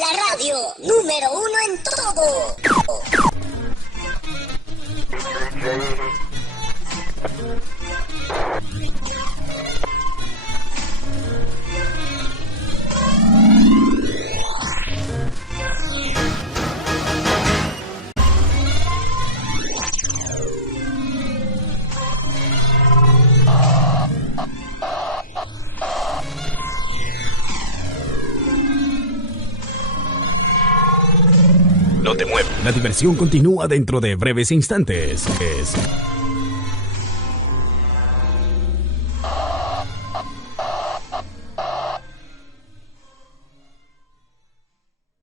la radio número 1 en todo. No te muevas. La diversión continúa dentro de breves instantes.